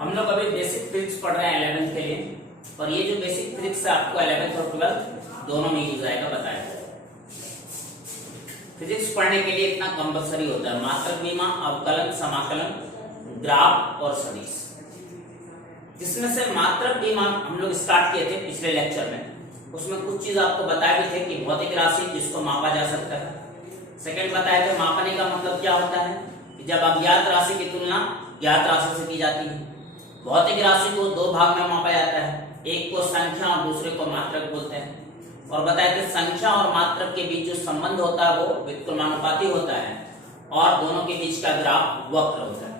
हम लोग अभी बेसिक फिजिक्स पढ़ रहे हैं 11th के लिए, और ये जो बेसिक फिजिक्स है आपको 11th और 12th दोनों में यूज आएगा, बताया। फिजिक्स पढ़ने के लिए इतना कंपलसरी होता है, मात्रक बीमा, अवकलन, समाकलन, ग्राफ और सदिश। जिसमें से मात्रक बीमा हम लोग स्टार्ट किए थे पिछले लेक्चर में, उसमें कुछ चीज आपको बताए भी थे कि भौतिक राशि जिसको मापा जा सकता है। सेकंड बताए थे मापने का मतलब क्या होता है, कि जब अज्ञात राशि की तुलना ज्ञात राशि से की जाती है। भौतिक राशि को दो भाग में मापा जाता है, एक को संख्या और दूसरे को मात्रक बोलते हैं। और बताए थे संख्या और मात्रक के बीच जो संबंध होता है वो व्युत्क्रमानुपाती होता है, और दोनों के बीच का ग्राफ वक्र होता है।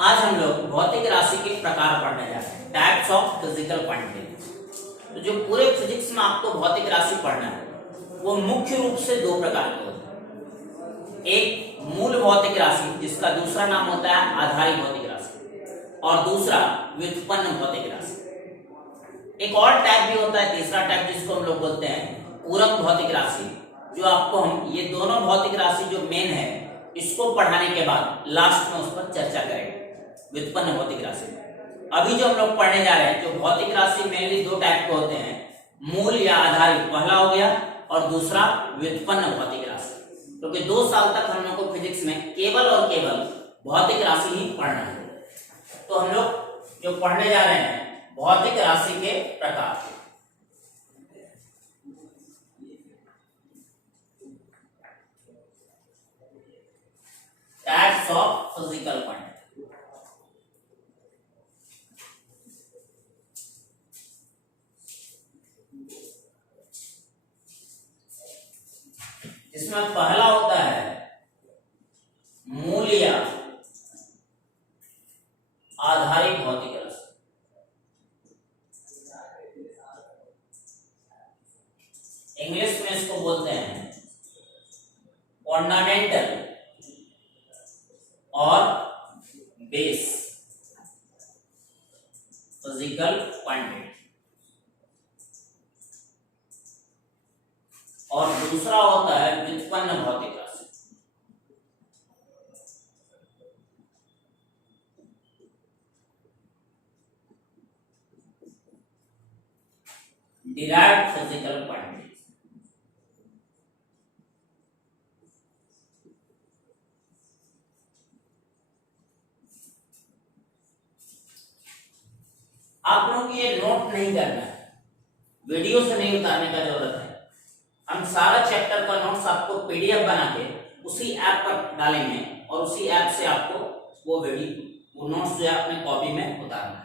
आज हम लोग भौतिक राशि के प्रकार पढ़ने जा रहे हैं, टाइप्स ऑफ फिजिकल क्वांटिटी। तो जो पूरे फिजिक्स में आपको भौतिक राशि पढ़ना है वो मुख्य रूप से दो प्रकार के होते हैं। एक मूल भौतिक राशि, जिसका दूसरा नाम होता है आधारी भौतिक राशि, और दूसरा व्युत्पन्न भौतिक राशि। एक और टाइप भी होता है, तीसरा टाइप, जिसको हम लोग बोलते हैं पूरक भौतिक राशि, जो आपको हम ये दोनों भौतिक राशि जो मेन है इसको पढ़ाने के बाद लास्ट में उस पर चर्चा करेंगे, व्युत्पन्न भौतिक राशि। अभी जो हम लोग पढ़ने जा रहे हैं, जो भौतिक राशि मेनली दो टाइप के होते हैं, मूल या आधारी पहला हो गया, और दूसरा व्युत्पन्न भौतिक राशि। क्योंकि 2 साल तक हम लोग को फिजिक्स में केवल और केवल भौतिक राशि ही पढ़ना है। तो हम लोग जो पढ़ने जा रहे हैं भौतिक राशि के प्रकार। Types of physical quantity. इसमें पहला होता है मूल या आधारी भौतिक राशि। इंग्लिश में इसको बोलते हैं फंडामेंटल और बेस फिजिकल क्वांटिटी, और दूसरा होता है व्युत्पन्न भौतिक राशि। Derived physical quantity. आप लोग ये नोट नहीं करना है, वीडियो से नहीं उतारने का जरूरत है। हम सारा चैप्टर का नोट्स आपको पीडीएफ बना के उसी ऐप पर डालेंगे, और उसी ऐप से आपको वो नोट्स जो है अपने कॉपी में उतारना है।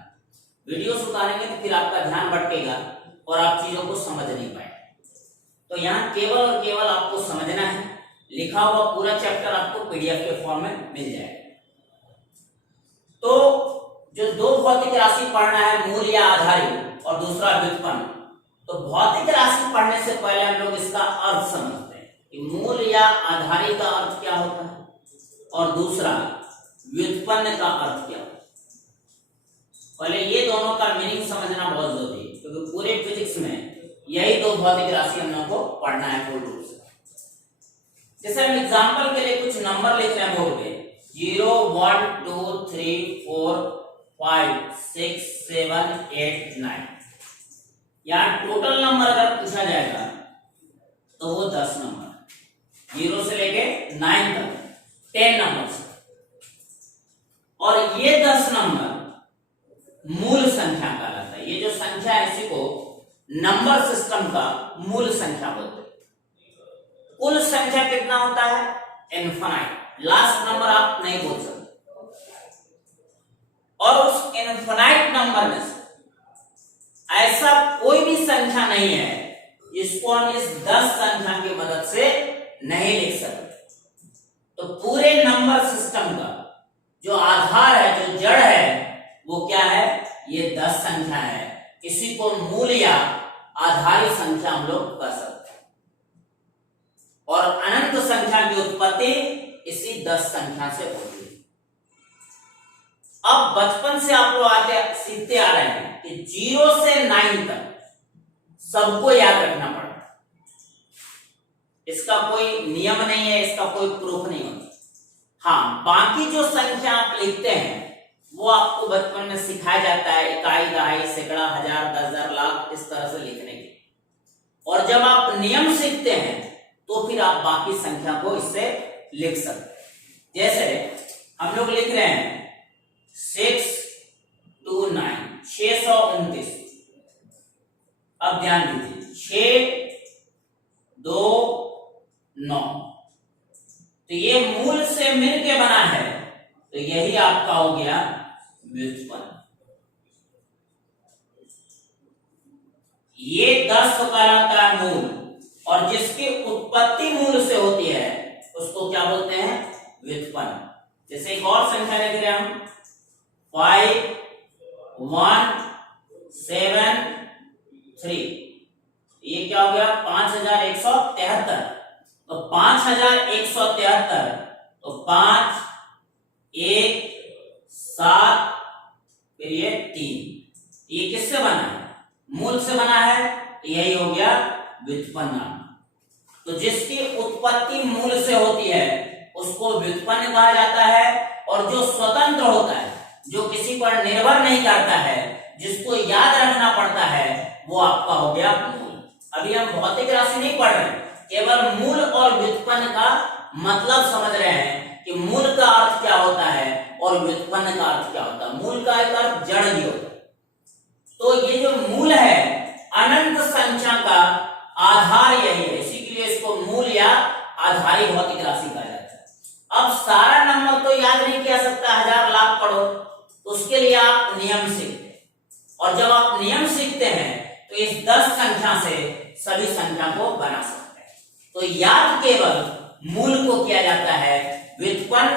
वीडियो से उतारेंगे तो फिर आपका ध्यान भटकेगा और आप चीजों को समझ नहीं पाएंगे। तो यहाँ केवल और केवल आपको समझना है, लिखा हुआ पूरा चैप्टर आपको पीडीएफ के फॉर्म में मिल जाएगा। तो जो दो भौतिक राशि पढ़ना है, मूल या आधारी और दूसरा व्युत्पन्न। तो भौतिक राशि पढ़ने से पहले हम लोग इसका अर्थ समझते हैं कि मूल या आधारी का अर्थ क्या होता है, और दूसरा व्युत्पन्न का अर्थ क्या होता है। पहले ये दोनों का मीनिंग समझना बहुत जरूरी है, क्योंकि पूरे फिजिक्स में यही दो भौतिक राशि हम लोग को पढ़ना है मूल रूप से। जैसे हम एग्जाम्पल के लिए कुछ नंबर लिख रहे हैं बोर्ड पे, 0 1 2 3 4 5 6 7 8 9। यहाँ टोटल नंबर अगर पूछा जाएगा तो वो 10 नंबर, 0 से लेके 9 तक 10 नंबर। और ये 10 नंबर मूल संख्या कहलाता है। ये जो संख्या है इसी को नंबर सिस्टम का मूल संख्या बोलते हैं। कुल संख्या कितना होता है? इनफाइनाइट। लास्ट नंबर आप नहीं बोल सकते। और उस इनफाइनाइट नंबर में से ऐसा कोई भी संख्या नहीं है जिसको हम इस 10 संख्या की मदद से नहीं लिख सकते। तो पूरे नंबर सिस्टम का जो आधार है, जो जड़ है, वो क्या है? ये 10 संख्या है। इसी को मूल या आधारी संख्या हम लोग कह सकते हैं। और अनंत संख्या की उत्पत्ति इसी 10 संख्या से होती है। अब बचपन से आप लोग आते सीखते आ रहे हैं कि 0 से 9 तक सबको याद रखना पड़ता है। इसका कोई नियम नहीं है, इसका कोई प्रूफ नहीं होता। हाँ, बाकी जो संख्या आप लिखते हैं वो आपको बचपन में सिखाया जाता है, इकाई, दहाई, सैकड़ा, हजार, 10,000, लाख, इस तरह से लिखने की। और जब आप नियम सीखते हैं तो फिर आप बाकी संख्या को इससे लिख सकते हैं। जैसे हम लोग लिख रहे हैं 629, 629। अब ध्यान दीजिए, 6, 2, 9, तो ये मूल से मिलके बना है, तो यही आपका हो गया व्युत्पन्न। ये 10 को कहलाता है मूल, और जिसकी उत्पत्ति मूल से होती है उसको क्या बोलते हैं? व्युत्पन्न। जैसे एक और संख्या लिख रहे हैं हम 5, 1, 7, 3, ये क्या हो गया? 5173। तो 5173, तो 5, 1, 7, फिर ये 3, ये किससे बना है? मूल से बना है, तो यही हो गया व्युत्पन्न। तो जिसकी उत्पत्ति मूल से होती है उसको व्युत्पन्न कहा जाता है, और जो स्वतंत्र होता है, जो किसी पर निर्भर नहीं करता है, जिसको याद रखना पड़ता है, वो आपका हो गया मूल। अभी हम भौतिक राशि नहीं पढ़ रहे हैं, केवल मूल और व्युत्पन्न का मतलब समझ रहे हैं कि मूल का अर्थ क्या होता है और व्युत्पन्न का अर्थ क्या होता है। मूल का एक अर्थ जड़ भी होता है। तो ये जो मूल है, अनंत संख्या का आधार यही है, इसी के लिए इसको मूल या आधारी भौतिक राशि कहा जाता है। अब सारा नंबर तो याद नहीं किया सकता, हजार, लाख, करोड़, तो उसके लिए आप नियम सीखते हैं, और जब आप नियम सीखते हैं तो इस 10 संख्या से सभी संख्या को बना सकते हैं। तो याद केवल मूल को किया जाता है, व्युत्पन्न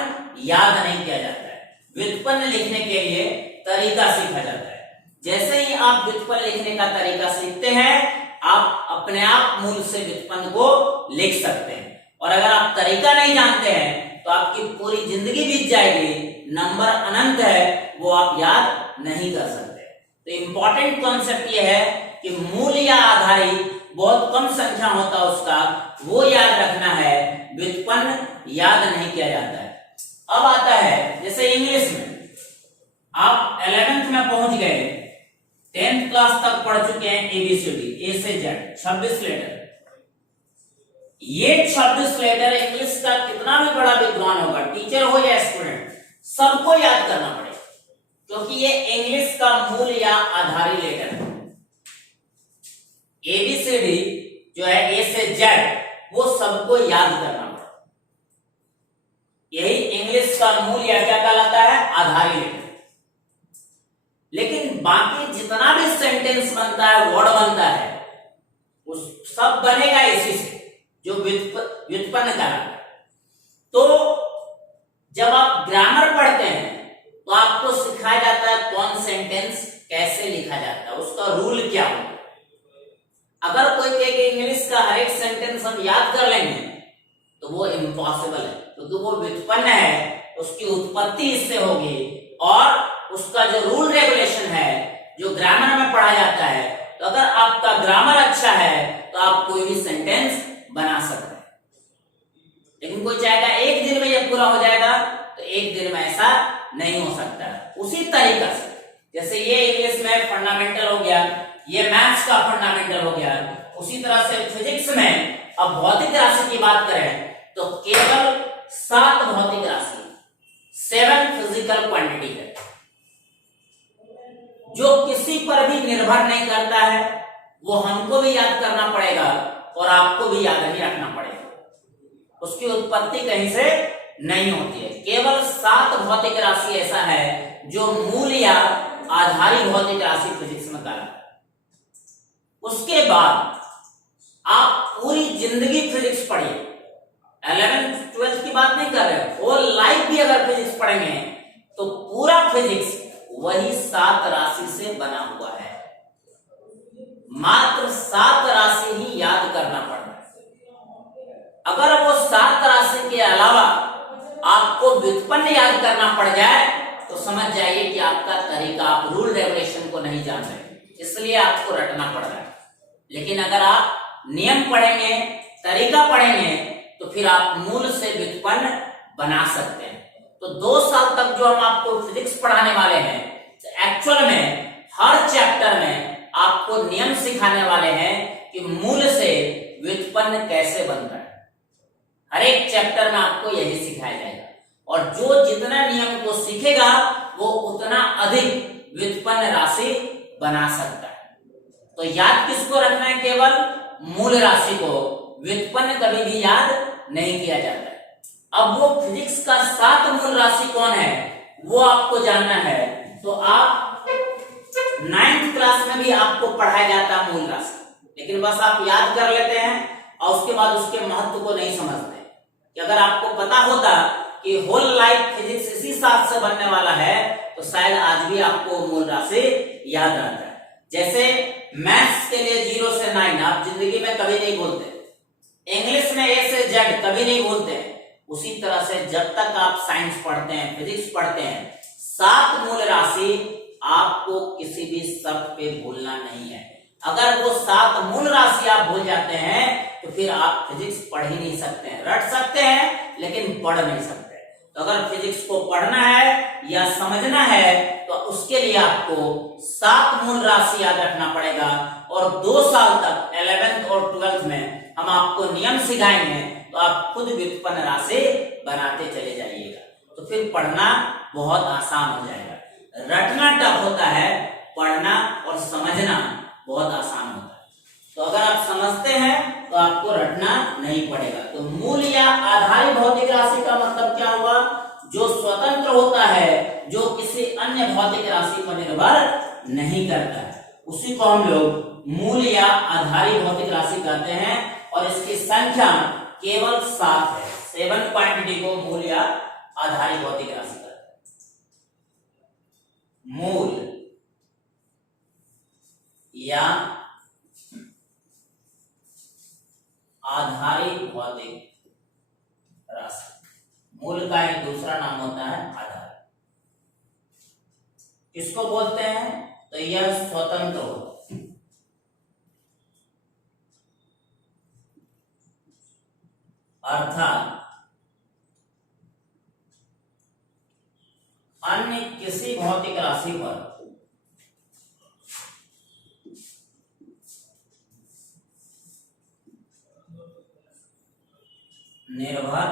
याद नहीं किया जाता है। व्युत्पन्न लिखने के लिए तरीका सीखा जाता है। जैसे ही आप व्युत्पन्न लिखने का तरीका सीखते हैं, आप अपने आप मूल से व्युत्पन्न को लिख सकते हैं। और अगर आप तरीका नहीं जानते हैं तो आपकी पूरी जिंदगी बीत जाएगी, नंबर अनंत है, वो आप याद नहीं कर सकते। तो इंपॉर्टेंट कॉन्सेप्ट ये है कि मूल या आधारी बहुत कम संख्या होता है उसका, वो याद रखना है, व्युत्पन्न याद नहीं किया जाता है। अब आता है जैसे इंग्लिश में, आप 11th में पहुंच गए, 10th क्लास तक पढ़ चुके हैं ABCD, A से Z, 26 लेटर। ये 26 लेटर इंग्लिश का कितना भी बड़ा विद्वान होगा, टीचर हो या स्टूडेंट, सबको याद करना पड़ेगा, क्योंकि ये इंग्लिश का मूल या आधारी लेटर है। ABCD जो है A से Z, वो सबको याद करना पड़ेगा। यही इंग्लिश का मूल या क्या कहलाता है? आधारी लेटर। लेकिन बाकी जितना भी सेंटेंस बनता है, वर्ड बनता है, उस सब बनेगा इसी से, जो व्युत्पन्न कहलाता है। तो जब आप ग्रामर पढ़ते हैं तो आपको सिखाया जाता है कौन सेंटेंस कैसे लिखा जाता है, उसका रूल क्या होगा। अगर कोई कहे कि इंग्लिश का हर एक सेंटेंस हम याद कर लेंगे तो वो इम्पॉसिबल है, क्योंकि वो व्युत्पन्न है, उसकी उत्पत्ति इससे होगी, और उसका जो रूल रेगुलेशन है जो ग्रामर में पढ़ा जाता है, तो अगर आपका ग्रामर अच्छा है तो आप कोई भी सेंटेंस बना सकते हैं। लेकिन कोई चाहेगा एक दिन में ये पूरा हो जाएगा, तो एक दिन में ऐसा नहीं हो सकता। उसी तरीका से जैसे ये इंग्लिश में फंडामेंटल हो गया, ये मैथ्स का फंडामेंटल हो गया, उसी तरह से फिजिक्स में अब भौतिक राशि की बात करें तो केवल 7 भौतिक राशि, 7 फिजिकल क्वांटिटी है, जो किसी पर भी निर्भर नहीं करता है। वो हमको भी याद करना पड़ेगा और आपको भी याद ही रखना पड़ेगा। उसकी उत्पत्ति कहीं से नहीं होती है। केवल 7 भौतिक राशि ऐसा है जो मूल या आधारी भौतिक राशि फिजिक्स में कहलाता है। उसके बाद आप पूरी जिंदगी फिजिक्स पढ़िए, 11th 12th की बात नहीं कर रहे, होल लाइफ भी अगर फिजिक्स पढ़ेंगे तो पूरा फिजिक्स वही 7 राशि से बना हुआ है। मात्र 7 राशि ही याद करना पड़ता है। अगर वो 7 राशि के अलावा आपको व्युत्पन्न याद करना पड़ जाए तो समझ जाइए कि आपका तरीका, आप रूल रेगुलेशन को नहीं जान रहे, इसलिए आपको रटना पड़ रहा है। लेकिन अगर आप नियम पढ़ेंगे, तरीका पढ़ेंगे, तो फिर आप मूल से व्युत्पन्न बना सकते हैं। तो 2 साल तक जो हम आपको फिजिक्स पढ़ाने वाले हैं, एक्चुअल में हर चैप्टर में आपको नियम सिखाने वाले हैं कि मूल से व्युत्पन्न कैसे बनता है। हर एक चैप्टर में आपको यही सिखाया जाएगा, और जो जितना नियम को सीखेगा वो उतना अधिक व्युत्पन्न राशि बना सकता है। तो याद किसको रखना है? केवल मूल राशि को, व्युत्पन्न कभी भी याद नहीं किया जाता है। अब वो फिजिक्स का 7 मूल राशि कौन है वो आपको जानना है, तो आप 9th क्लास में भी आपको पढ़ाया जाता है मूल राशि, लेकिन बस आप याद कर लेते हैं और उसके बाद उसके महत्व को नहीं समझते। कि अगर आपको पता होता कि होल लाइफ फिजिक्स इसी 7 से बनने वाला है तो शायद आज भी आपको मूल राशि याद रहता है। जैसे मैथ्स के लिए 0 से 9 आप जिंदगी में कभी नहीं बोलते, इंग्लिश में A से Z कभी नहीं बोलते, उसी तरह से जब तक आप साइंस पढ़ते हैं, फिजिक्स पढ़ते हैं, 7 मूल राशि आपको किसी भी शर्त पे भूलना नहीं है। अगर वो 7 मूल राशि आप भूल जाते हैं तो फिर आप फिजिक्स पढ़ ही नहीं सकते हैं। रट सकते हैं लेकिन पढ़ नहीं सकते। तो अगर फिजिक्स को पढ़ना है या समझना है तो उसके लिए आपको 7 मूल राशि याद रखना पड़ेगा, और 2 साल तक 11th और 12th में हम आपको नियम सिखाएंगे, तो आप खुद व्युत्पन्न राशि बनाते चले जाइएगा। तो फिर पढ़ना बहुत आसान हो जाएगा। रटना टफ होता है, पढ़ना और समझना बहुत आसान होता है। तो अगर आप समझते हैं तो आपको रटना नहीं पड़ेगा। तो मूल या आधारी भौतिक राशि का मतलब क्या हुआ? जो स्वतंत्र होता है, जो किसी अन्य भौतिक राशि पर निर्भर नहीं करता है, उसी को हम लोग मूल या आधारी भौतिक राशि कहते हैं, और इसकी संख्या केवल 7 है। 7 क्वांटिटी को मूल या आधारी भौतिक राशि कहते हैं। मूल या आधारी भौतिक राशि, मूल का एक दूसरा नाम होता है आधार। किसको बोलते हैं? तो यह स्वतंत्र होता है, अर्थात अन्य किसी भौतिक राशि पर निर्भर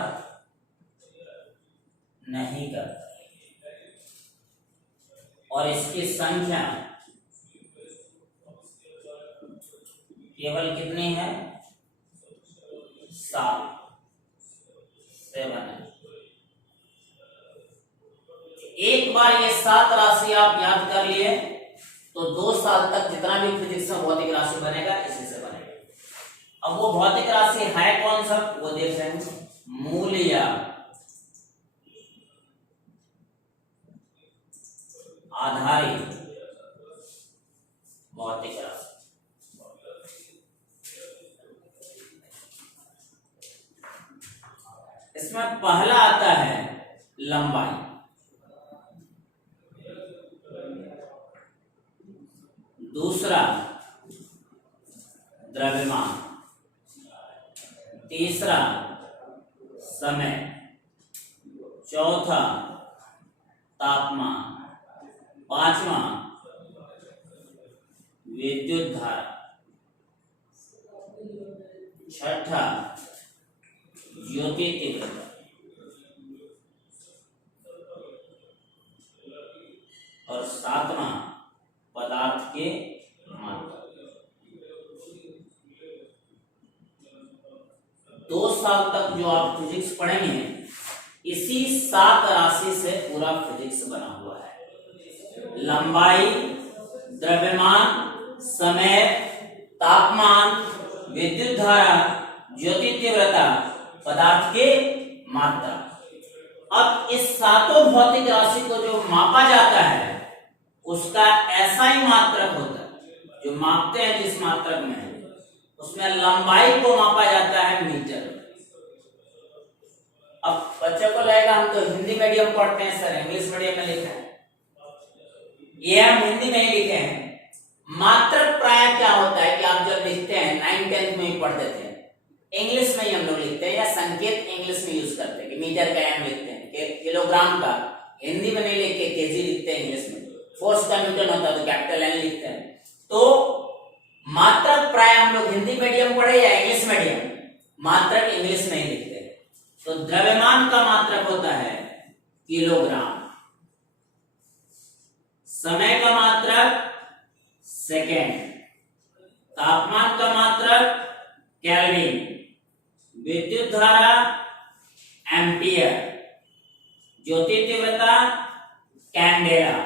नहीं करता, और इसकी संख्या केवल कितनी है? 7 है। एक बार ये 7 राशि आप याद कर लिए तो 2 साल तक जितना भी फिजिक्स में भौतिक राशि बनेगा इसी से बनेगा। अब वो भौतिक राशि है कौन सा वो देख रहे हैं। मूल या आधारी भौतिक राशि, इसमें पहला आता है लंबाई, दूसरा द्रव्यमान, तीसरा समय, चौथा तापमान, पांचवा विद्युत धारा, छठा ज्योति तीव्रता, और 7वां पदार्थ के मात्रा। 2 साल तक जो आप फिजिक्स पढ़ेंगे इसी 7 राशि से पूरा फिजिक्स बना हुआ है। लंबाई, द्रव्यमान, समय, तापमान, विद्युत धारा, ज्योति तीव्रता, पदार्थ के मात्रा। अब इस 7 भौतिक राशि को जो मापा जाता है उसका ऐसा ही मात्रक होता है जो मापते हैं जिस मात्रक में है, उसमें लंबाई को मापा जाता है मीटर। अब बच्चों को लगेगा हम तो हिंदी मीडियम पढ़ते हैं सर, इंग्लिश मीडियम में लिखा है। ये हम हिंदी में ही लिखे हैं। मात्रक प्राय क्या होता है कि आप जब लिखते हैं 9th 10th में ही पढ़ते थे, इंग्लिश में ही हम लोग लिखते हैं या संकेत इंग्लिश में यूज करते हैं कि मीटर का एम लिखते हैं। किलोग्राम का हिंदी में नहीं लिख के केजी लिखते हैं, इंग्लिश में फोर्स का न्यूटन होता है तो कैपिटल एन लिखते हैं। तो मात्रक प्राय हम लोग हिंदी मीडियम पढ़े या इंग्लिश मीडियम, मात्रक इंग्लिश में ही लिखते हैं। तो द्रव्यमान का मात्रक होता है किलोग्राम, समय का मात्रक सेकेंड, तापमान का मात्रक केल्विन, विद्युत धारा एम्पियर, ज्योति तीव्रता कैंडेला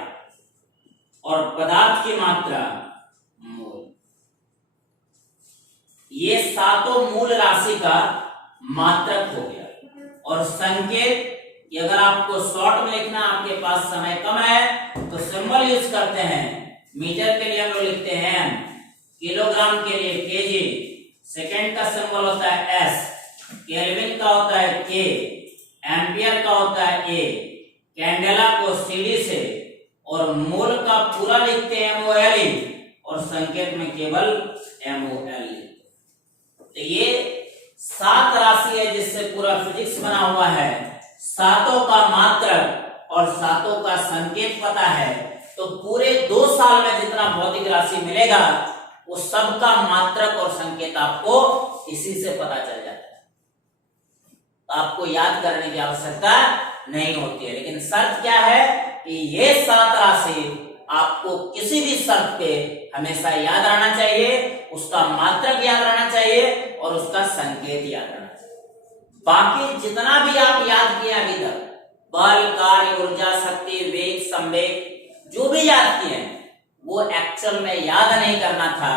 और पदार्थ की मात्रा मोल। ये सातों मूल राशि का मात्रक हो गया। और संकेत कि अगर आपको शॉर्ट में लिखना, आपके पास समय कम है तो सिंबल यूज करते हैं। मीटर के लिए हम लोग लिखते हैं एम, किलोग्राम के लिए केजी, सेकेंड का सिंबल होता है एस, केल्विन का होता है के, एम्पियर का होता है ए, कैंडेला को सीडी से, और मोल का पूरा लिखते हैं MOLE, और संकेत में केवल MOL। तो ये 7 राशि है जिससे पूरा फिजिक्स बना हुआ है। सातों का मात्रक और सातों का संकेत पता है तो पूरे 2 साल में जितना भौतिक राशि मिलेगा वो सबका मात्रक और संकेत आपको इसी से पता चल जाता है। तो आपको याद करने की आवश्यकता नहीं होती है। लेकिन शर्त क्या है कि ये 7 राशि आपको किसी भी शर्त पे हमेशा याद रहना चाहिए, उसका मात्रक याद रहना चाहिए और उसका संकेत याद रहना चाहिए। बाकी जितना भी आप याद किए अभी तक, बल, कार्य, ऊर्जा, शक्ति, वेग, संवेग, जो भी याद किए वो एक्चुअल में याद नहीं करना था,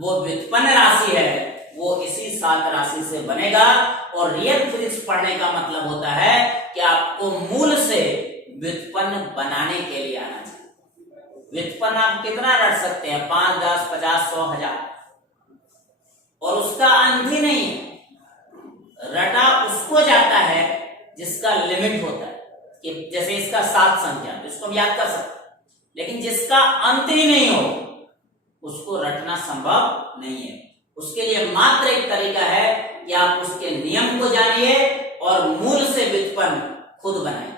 वो व्युत्पन्न राशि है, वो इसी 7 राशि से बनेगा। और रियल फिजिक्स पढ़ने का मतलब होता है कि आपको मूल से व्युत्पन्न बनाने के लिए आना चाहिए। व्युत्पन्न आप कितना रट सकते हैं, 5, 10, 50, 100, 1000, और उसका अंत ही नहीं है। रटा उसको जाता है जिसका लिमिट होता है, कि जैसे इसका 7 संख्या, इसको हम याद कर सकते हैं, लेकिन जिसका अंत ही नहीं हो उसको रटना संभव नहीं है। उसके लिए मात्र एक तरीका है कि आप उसके नियम को जानिए और मूल से व्युत्पन्न खुद बनाइए।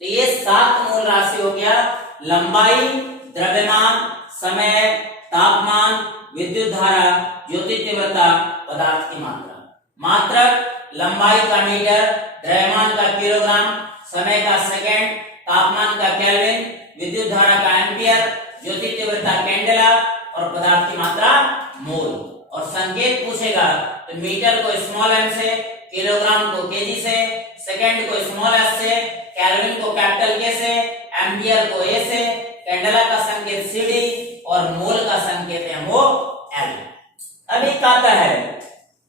तो ये 7 मूल राशि हो गया, लंबाई, द्रव्यमान, समय, तापमान, विद्युत धारा, ज्योति तीव्रता, पदार्थ की मात्रा। मात्रक लंबाई का मीटर, द्रव्यमान का किलोग्राम, समय का सेकेंड, तापमान का केल्विन, विद्युत धारा का एम्पियर, ज्योति तीव्रता कैंडेला और पदार्थ की मात्रा मोल। और संकेत पूछेगा तो मीटर को स्मॉल m से, किलोग्राम को केजी से, सेकेंड को स्मॉल s से, केल्विन को कैपिटल K से, एम्पियर को A से, कैंडेला का संकेत CD और मोल का संकेत है वो L। अब एक आता है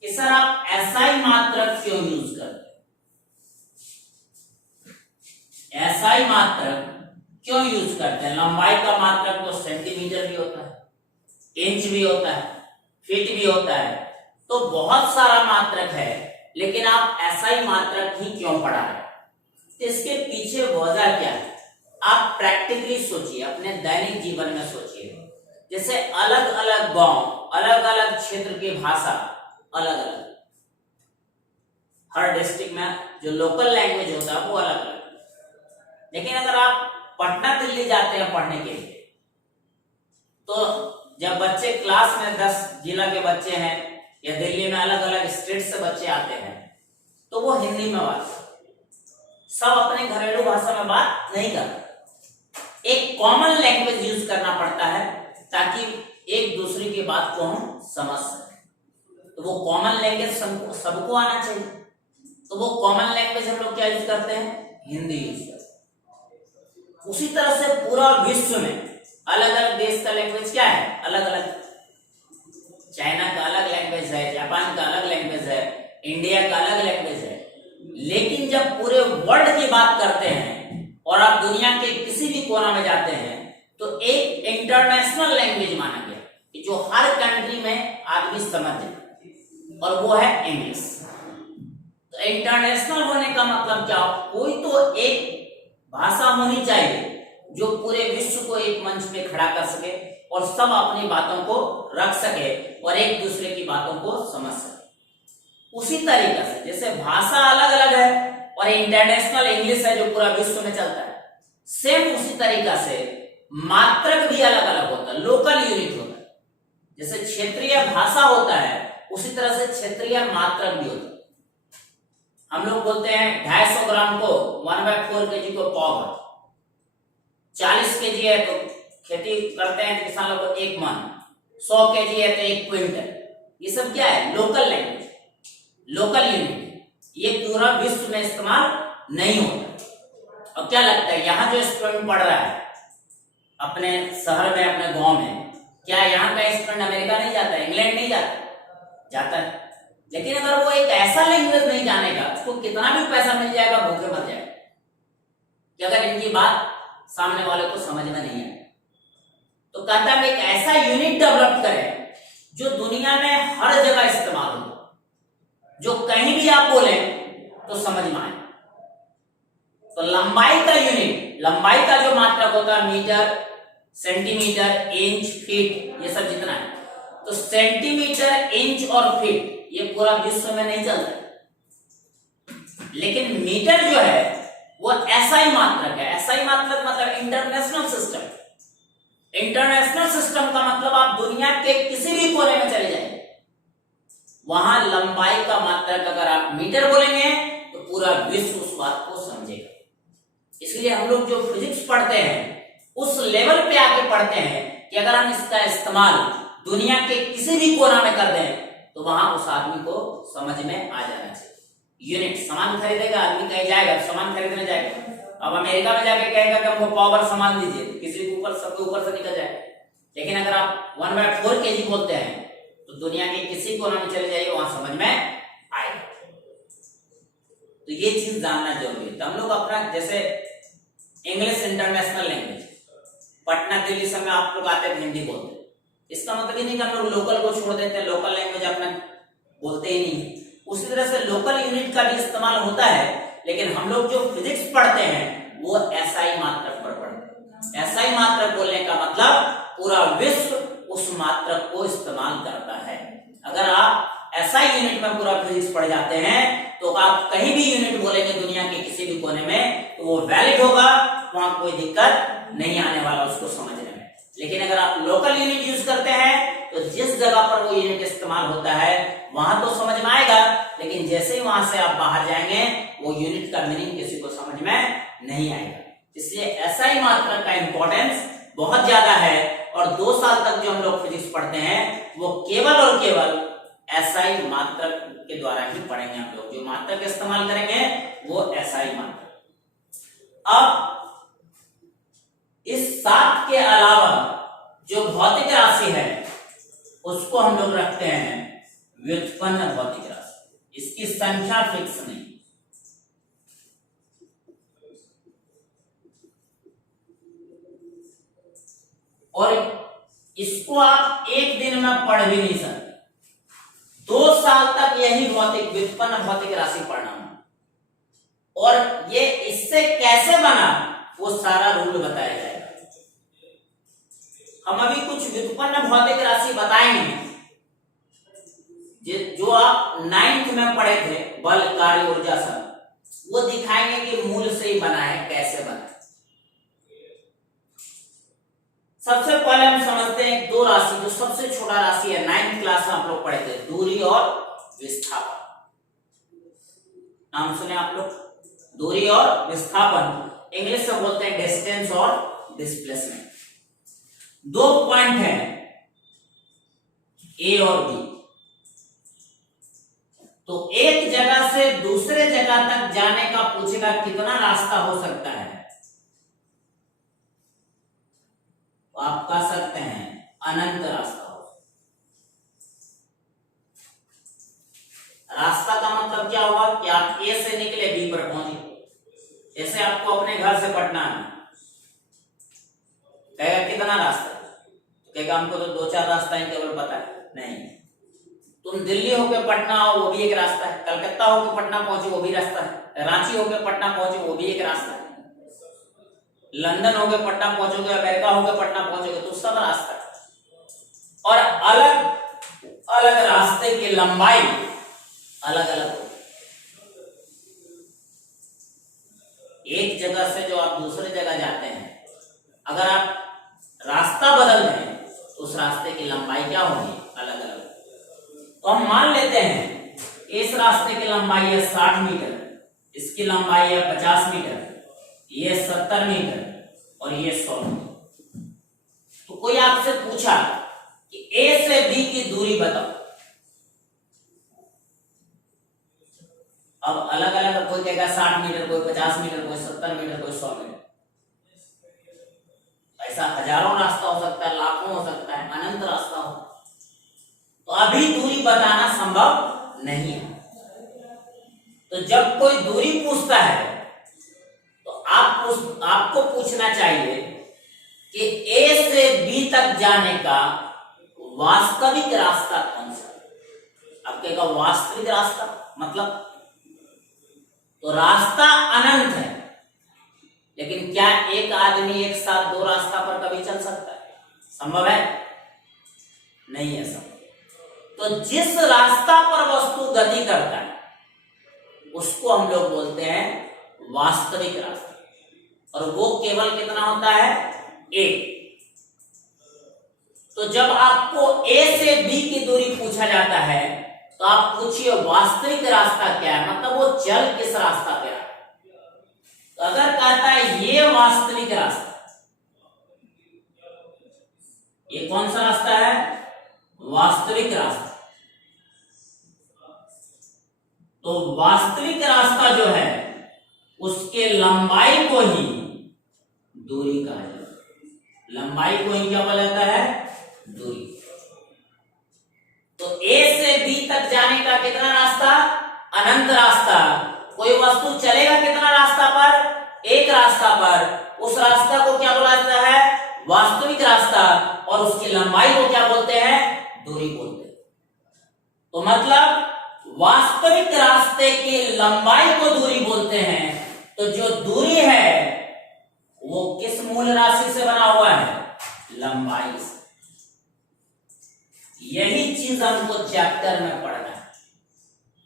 कि सर आप SI मात्रक क्यों यूज करते हैं? SI मात्रक क्यों यूज करते हैं? लंबाई का मात्रक तो सेंटीमीटर भी होता है, इंच भी होता है, फीट भी होता है, तो बहुत सारा मात्रक है, लेकिन आप SI मात्रक ही क्यों पढ़ा रहे हैं? तो इसके पीछे वजह क्या है? आप प्रैक्टिकली सोचिए, अपने दैनिक जीवन में सोचिए। जैसे अलग अलग गांव, अलग अलग क्षेत्र की भाषा अलग अलग, हर डिस्ट्रिक्ट में जो लोकल लैंग्वेज होता है वो अलग अलग। लेकिन अगर आप पटना दिल्ली जाते हैं पढ़ने के लिए, तो जब बच्चे क्लास में 10 जिला के बच्चे हैं या दिल्ली में अलग अलग स्टेट से बच्चे आते हैं तो वो हिंदी में बात करते, सब अपने घरेलू भाषा में बात नहीं करते। एक कॉमन लैंग्वेज यूज करना पड़ता है ताकि एक दूसरे की बात को हम समझ सकें। तो वो कॉमन लैंग्वेज सबको आना चाहिए। तो वो कॉमन लैंग्वेज हम लोग क्या यूज करते हैं? हिंदी यूज करते हैं। उसी तरह से पूरा विश्व में अलग अलग देश का लैंग्वेज क्या है? अलग अलग। चाइना का अलग लैंग्वेज है, जापान का अलग लैंग्वेज है, इंडिया का अलग लैंग्वेज है। लेकिन जब पूरे वर्ल्ड की बात करते हैं और आप दुनिया के किसी भी कोना में जाते हैं तो एक इंटरनेशनल लैंग्वेज माना गया कि जो हर कंट्री में आदमी समझ जाए, और वो है इंग्लिश। तो इंटरनेशनल होने का मतलब क्या? कोई तो एक भाषा होनी चाहिए जो पूरे विश्व को एक मंच पे खड़ा कर सके और सब अपनी बातों को रख सके और एक दूसरे की बातों को समझ सके। उसी तरीके से जैसे भाषा अलग अलग है और इंटरनेशनल इंग्लिश है जो पूरा विश्व में चलता है। सेम उसी तरीका से मात्रक भी अलग अलग होता है, लोकल यूनिट होता है। जैसे क्षेत्रीय भाषा होता है उसी तरह से क्षेत्रीय मात्रक भी होता है। हम लोग बोलते हैं 250 ग्राम को 1/4 kg को पाव है, 40 kg है तो खेती करते हैं किसान लोग 1 मन, 100 kg है तो 1 क्विंटल। ये सब क्या है? Local language, local unit. ये पूरा विश्व में इस्तेमाल नहीं होता। अब क्या लगता है यहाँ जो स्टूडेंट पढ़ रहा है अपने शहर में, अपने गांव में, क्या यहाँ का स्टूडेंट अमेरिका नहीं जाता, इंग्लैंड नहीं जाता? जाता है। लेकिन अगर वो एक ऐसा लैंग्वेज नहीं जानेगा, उसको कितना भी पैसा मिल जाएगा भूखे मर जाएगा कि अगर इनकी बात सामने वाले को समझ में नहीं आए। तो कहता है एक ऐसा यूनिट डेवलप करें जो दुनिया में हर जगह इस्तेमाल हो, जो कहीं भी आप बोले तो समझ में आए। तो लंबाई का यूनिट, लंबाई का जो मात्रक होता है मीटर, सेंटीमीटर, इंच, फीट, ये सब जितना है, तो सेंटीमीटर, इंच और फीट ये पूरा विश्व में नहीं चलता। लेकिन मीटर जो है वो एसआई मात्रक है। एसआई मात्रक मतलब इंटरनेशनल सिस्टम। इंटरनेशनल सिस्टम का मतलब आप दुनिया के किसी भी कोने में चले जाएंगे, वहां लंबाई का मात्रक अगर आप मीटर बोलेंगे तो पूरा विश्व उस बात को समझेगा। इसलिए हम लोग जो फिजिक्स पढ़ते हैं उस लेवल पे आके पढ़ते हैं कि अगर हम इसका इस्तेमाल दुनिया के किसी भी कोना में कर दें तो वहां उस आदमी को समझ में आ जाना चाहिए। यूनिट, सामान खरीदेगा आदमी, कहीं जाएगा सामान खरीदने जाएगा, अब अमेरिका में जाके कहेगा कि हमको पावर सामान दीजिए, किसी के ऊपर, सबके ऊपर से निकल जाएगा। लेकिन अगर आप 1/4 kg बोलते हैं तो दुनिया के किसी कोना में चले जाइए, वहां समझ में आएगा। तो ये चीज जानना जरूरी है। तो हम लोग अपना, जैसे English international language, Patna Delhi समय आप लोग आते हैं हिंदी बोलते हैं, इसका मतलब ये नहीं कि हम लोग लोकल को छोड़ देते हैं, लोकल लैंग्वेज अपना बोलते ही नहीं। उसी तरह से लोकल यूनिट का भी इस्तेमाल होता है, लेकिन हम लोग जो फिजिक्स पढ़ते हैं वो एसआई मात्रक पर पढ़ते हैं। एसआई मात्रक बोलने का मतलब पूरा विश्व उस मात्रक को इस्तेमाल करता है। अगर आप एसआई यूनिट में पूरा फिजिक्स पढ़ जाते हैं तो आप कहीं भी यूनिट बोलेंगे दुनिया के किसी भी कोने में तो वो वैलिड होगा, वहां कोई दिक्कत नहीं आने वाला उसको समझने में। लेकिन अगर आप लोकल यूनिट यूज करते हैं तो जिस जगह पर वो यूनिट इस्तेमाल होता है वहां तो समझ में आएगा, लेकिन जैसे ही वहां से आप बाहर जाएंगे वो यूनिट का मीनिंग किसी को समझ में नहीं आएगा। इसलिए एसआई मात्रक का इंपॉर्टेंस बहुत ज्यादा है और 2 साल तक जो हम लोग फिजिक्स पढ़ते हैं वो केवल और केवल एसआई मात्रक के द्वारा ही पढ़ेंगे। हम लोग जो मात्रक इस्तेमाल करेंगे वो एसआई मात्रक। अब इस 7 के अलावा जो भौतिक राशि है उसको हम लोग रखते हैं व्युत्पन्न भौतिक राशि। इसकी संख्या फिक्स नहीं, और इसको आप एक दिन में पढ़ भी नहीं सकते। 2 साल तक यही भौतिक, व्युत्पन्न भौतिक राशि पढ़ना है, और ये इससे कैसे बना वो सारा रूल बताया जाएगा। हम अभी कुछ व्युत्पन्न भौतिक राशि बताएंगे जो आप 9th में पढ़े थे, बल, कार्य, ऊर्जा सब, वो दिखाएंगे कि मूल से ही बना है, कैसे बना है। सबसे पहले हम समझते हैं 2 राशि, जो सबसे छोटा राशि है, 9th क्लास में आप लोग पढ़े थे, दूरी और विस्थापन। नाम सुने आप लोग? दूरी और विस्थापन इंग्लिश में बोलते हैं डिस्टेंस और डिस्प्लेसमेंट। 2 पॉइंट हैं ए और बी, तो एक जगह से दूसरे जगह तक जाने का पूछेगा कितना रास्ता हो सकता है, तो आप कह सकते हैं अनंत रास्ता हो। रास्ता का मतलब क्या होगा कि आप ए से निकले बी पर पहुंचे। जैसे आपको अपने घर से पटना आना, कहेगा कितना रास्ता है, तो कहेगा हमको तो 2-4 रास्ता ही केवल पता है। नहीं, तुम दिल्ली होकर पटना आओ वो भी एक रास्ता है, कलकत्ता होकर पटना पहुंचे वो भी रास्ता है, रांची होकर पटना पहुंचे वो भी एक रास्ता है, लंदन होकर पटना पहुंचोगे, अमेरिका होकर पटना पहुंचोगे, तो सब रास्ता है। और अलग अलग रास्ते की लंबाई अलग अलग होगी। एक जगह से जो आप दूसरे जगह जाते हैं, अगर आप रास्ता बदल दें तो उस रास्ते की लंबाई क्या होगी, अलग अलग। तो हम मान लेते हैं इस रास्ते की लंबाई है 60 मीटर, इसकी लंबाई है 50 मीटर, ये 70 मीटर और ये 100 मीटर। तो कोई आपसे पूछा कि ए से बी की दूरी बताओ, अब अलग अलग, कोई कहेगा 60 मीटर, कोई 50 मीटर, कोई 70 मीटर, कोई 100 मीटर। ऐसा हजारों रास्ता हो सकता है, लाखों हो सकता है, अनंत रास्ता हो। तो अभी दूरी बताना संभव नहीं है। तो जब कोई दूरी पूछता है तो आपको पूछना चाहिए कि ए से बी तक जाने का वास्तविक रास्ता कौन सा है। अब कहेगा वास्तविक रास्ता मतलब, तो रास्ता अनंत है, लेकिन क्या एक आदमी एक साथ दो रास्ता पर कभी चल सकता है? संभव है? नहीं है संभव। तो जिस रास्ता पर वस्तु गति करता है उसको हम लोग बोलते हैं वास्तविक रास्ता, और वो केवल कितना होता है, एक। तो जब आपको ए से बी की दूरी पूछा जाता है तो आप पूछिए वास्तविक रास्ता क्या है, मतलब वो चल किस रास्ता पे रहा है। तो अगर कहता है ये वास्तविक रास्ता, ये कौन सा रास्ता है, वास्तविक रास्ता। तो वास्तविक रास्ता जो है उसके लंबाई को ही दूरी कहा जाता है। लंबाई को ही क्या बोला जाता है, दूरी। तो ए से बी तक जाने का कितना रास्ता, अनंत रास्ता। कोई वस्तु चलेगा कितना रास्ता पर, एक रास्ता पर, उस रास्ता को क्या बोला जाता है, वास्तविक रास्ता, और उसकी लंबाई को क्या बोलते हैं, दूरी बोलते हैं। तो मतलब वास्तविक रास्ते की लंबाई को दूरी बोलते हैं। तो जो दूरी है वो किस मूल राशि से बना हुआ है, लंबाई से। यही चीज हमको चैप्टर में पढ़ना है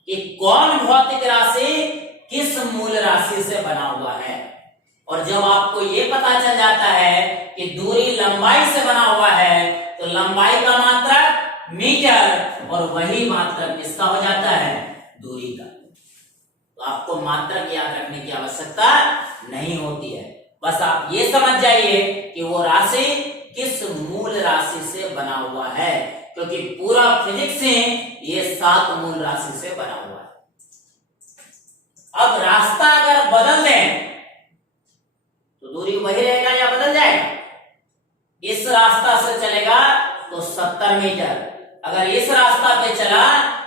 कि कौन भौतिक राशि किस मूल राशि से बना हुआ है। और जब आपको ये पता चल जाता है कि दूरी लंबाई से बना हुआ है तो लंबाई का मात्रक मीटर, और वही मात्रक किसका हो जाता है, दूरी का। तो आपको मात्रक याद रखने की आवश्यकता नहीं होती है, बस आप ये समझ जाइए कि वो राशि किस मूल राशि से बना हुआ है, क्योंकि पूरा फिजिक्स से ये 7 मूल राशि से बना हुआ है। अब रास्ता अगर बदल दें तो दूरी वही रहेगा या बदल जाएगा। इस रास्ता से चलेगा तो 70 मीटर, अगर इस रास्ता पे चला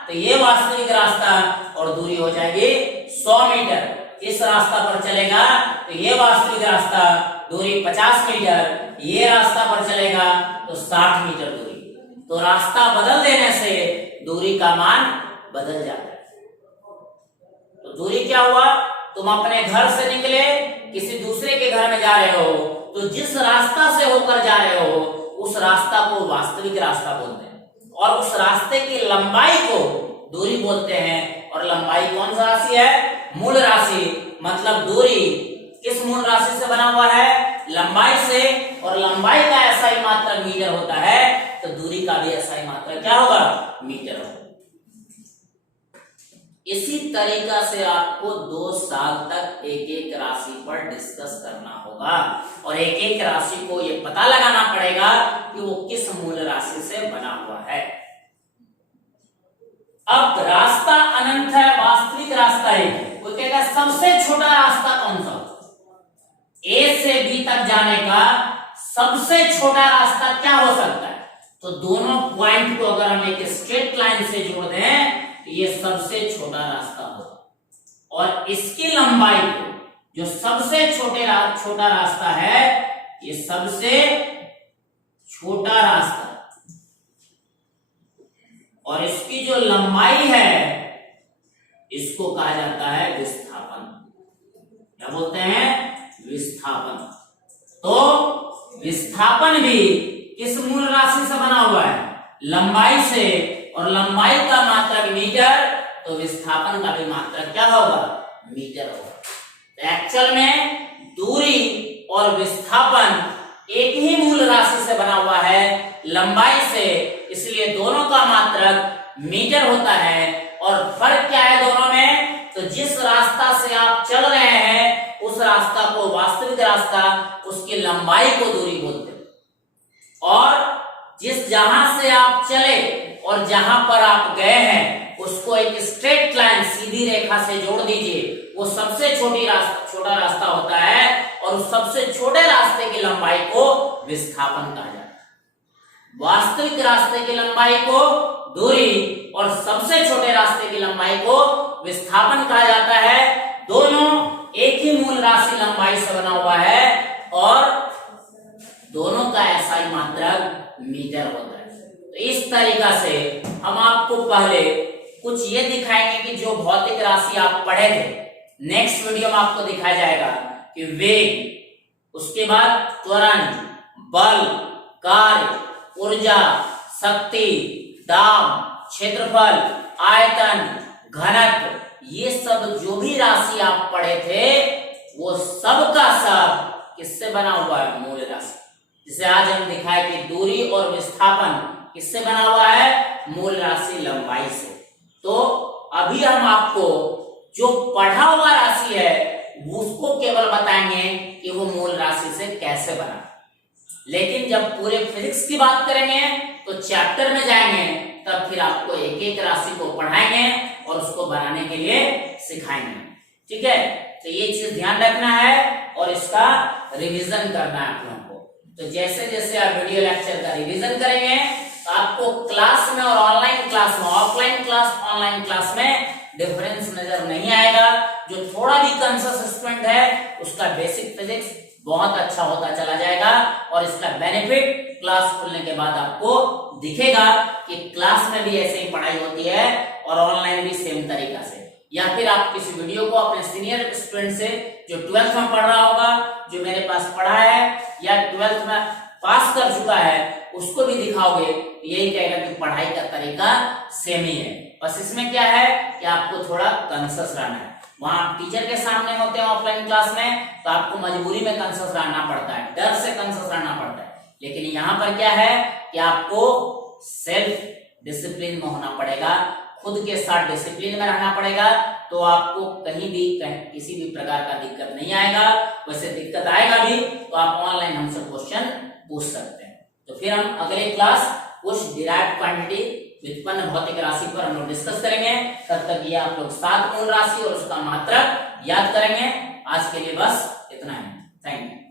तो ये वास्तविक रास्ता और दूरी हो जाएगी 100 मीटर। इस रास्ता पर चलेगा तो ये वास्तविक रास्ता, दूरी 50 मीटर, ये रास्ता पर चलेगा तो 60 मीटर दूरी। तो रास्ता बदल देने से दूरी का मान बदल जाता है। तो दूरी क्या हुआ, तुम अपने घर से निकले, किसी दूसरे के घर में जा रहे हो, तो जिस रास्ता से होकर जा रहे हो उस रास्ता को वास्तविक रास्ता बोलते हैं, और उस रास्ते की लंबाई को दूरी बोलते हैं। और लंबाई कौन सा राशि है, मूल राशि। मतलब दूरी किस मूल राशि से बना हुआ है, लंबाई से, और लंबाई का ऐसा ही मात्रक मीटर होता है, तो दूरी का भी ऐसा ही मात्रक क्या होगा, मीटर होगा। इसी तरीका से आपको 2 साल तक एक एक राशि पर डिस्कस करना होगा, और एक एक राशि को ये पता लगाना पड़ेगा कि वो किस मूल राशि से बना हुआ है। अब रास्ता अनंत है, वास्तविक रास्ता है। वो कहेगा सबसे छोटा रास्ता कौन सा, ए से बी तक जाने का सबसे छोटा रास्ता क्या हो सकता है। तो दोनों पॉइंट को अगर हम एक स्ट्रेट लाइन से जोड़ दें तो ये सबसे छोटा रास्ता होगा, और इसकी लंबाई को, जो सबसे छोटा रास्ता है, ये सबसे छोटा रास्ता, और इसकी जो लंबाई है इसको कहा जाता है विस्थापन। क्या बोलते हैं, विस्थापन। तो विस्थापन भी किस मूल राशि से बना हुआ है, लंबाई से, और लंबाई का मात्रक मीटर, तो विस्थापन का भी मात्रक क्या होगा, मीटर होगा। एक्चुअल में दूरी और विस्थापन एक ही मूल राशि से बना हुआ है, लंबाई से, इसलिए दोनों का मात्रक मीटर होता है। और फर्क क्या है दोनों में? तो जिस रास्ता से आप चल रहे हैं उस रास्ता को वास्तविक रास्ता, उसकी लंबाई को दूरी बोलते हैं, और जिस जहां से आप चले और जहां पर आप गए हैं उसको एक स्ट्रेट लाइन, सीधी रेखा से जोड़ दीजिए, वो सबसे छोटा रास्ता होता है, और उस सबसे छोटे रास्ते की लंबाई को विस्थापन कहा जाता है। वास्तविक रास्ते की लंबाई को दूरी और सबसे छोटे रास्ते की लंबाई को विस्थापन कहा जाता है। दोनों एक ही मूल राशि लंबाई से बना हुआ है और दोनों का ऐसा ही मात्रक मीटर होता है। तो इस तरीका से हम आपको पहले कुछ ये दिखाएंगे कि जो भौतिक राशि आप पढ़े थे, नेक्स्ट वीडियो में आपको दिखाया जाएगा कि वेग, उसके बाद त्वरण, बल, कार्य, ऊर्जा, शक्ति, दाब, क्षेत्रफल, आयतन, घनत्व, ये सब जो भी राशि आप पढ़े थे वो सब का सब किससे बना हुआ है? मूल राशि। जिसे आज हम दिखाए कि दूरी और विस्थापन किससे बना हुआ है? मूल राशि लंबाई से। तो अभी हम आपको जो पढ़ा हुआ राशि है उसको केवल बताएंगे कि वो मूल राशि से कैसे बना, लेकिन जब पूरे फिजिक्स की बात करेंगे तो चैप्टर में जाएंगे, तब फिर आपको एक एक राशि को पढ़ाएंगे और उसको बनाने के लिए सिखाएंगे। ठीक है, तो ये चीज ध्यान रखना है और इसका रिवीजन करना है आप लोगों को। तो जैसे जैसे आप वीडियो लेक्चर का रिवीजन करेंगे तो आपको क्लास में और ऑनलाइन क्लास में, ऑफलाइन क्लास ऑनलाइन क्लास में डिफरेंस नजर नहीं आएगा। जो थोड़ा भी कंसेप्ट स्टूडेंट है उसका बेसिक फिजिक्स बहुत अच्छा होता चला जाएगा, और इसका बेनिफिट क्लास खुलने के बाद आपको दिखेगा कि क्लास में भी ऐसे ही पढ़ाई होती है और ऑनलाइन भी सेम तरीका से। या फिर आप किसी वीडियो को अपने सीनियर स्टूडेंट से जो 12th में पढ़ रहा होगा, जो मेरे पास पढ़ा है या 12th में पास कर चुका है, उसको भी दिखाओगे, यही कहेगा कि पढ़ाई का तरीका सेम ही है। बस इसमें क्या है कि आपको थोड़ा कॉन्शियस रहना है। वहां आप टीचर के सामने होते हैं ऑफलाइन क्लास में तो आपको मजबूरी में कॉन्शियस रहना पड़ता है, डर से कॉन्शियस रहना पड़ता है, लेकिन यहाँ पर क्या है कि आपको सेल्फ डिसिप्लिन में होना पड़ेगा, खुद के साथ डिसिप्लिन में रहना पड़ेगा, तो आपको कहीं भी किसी भी प्रकार का दिक्कत नहीं आएगा। वैसे दिक्कत आएगा भी तो आप ऑनलाइन हमसे क्वेश्चन पूछ सकते हैं। तो फिर हम अगले क्लास कुछ डिराइव्ड क्वांटिटी, व्युत्पन्न भौतिक राशि पर हम लोग डिस्कस करेंगे। तब तक ये आप लोग 7 मूल राशि और उसका मात्रक याद करेंगे। आज के लिए बस इतना ही। Thank you.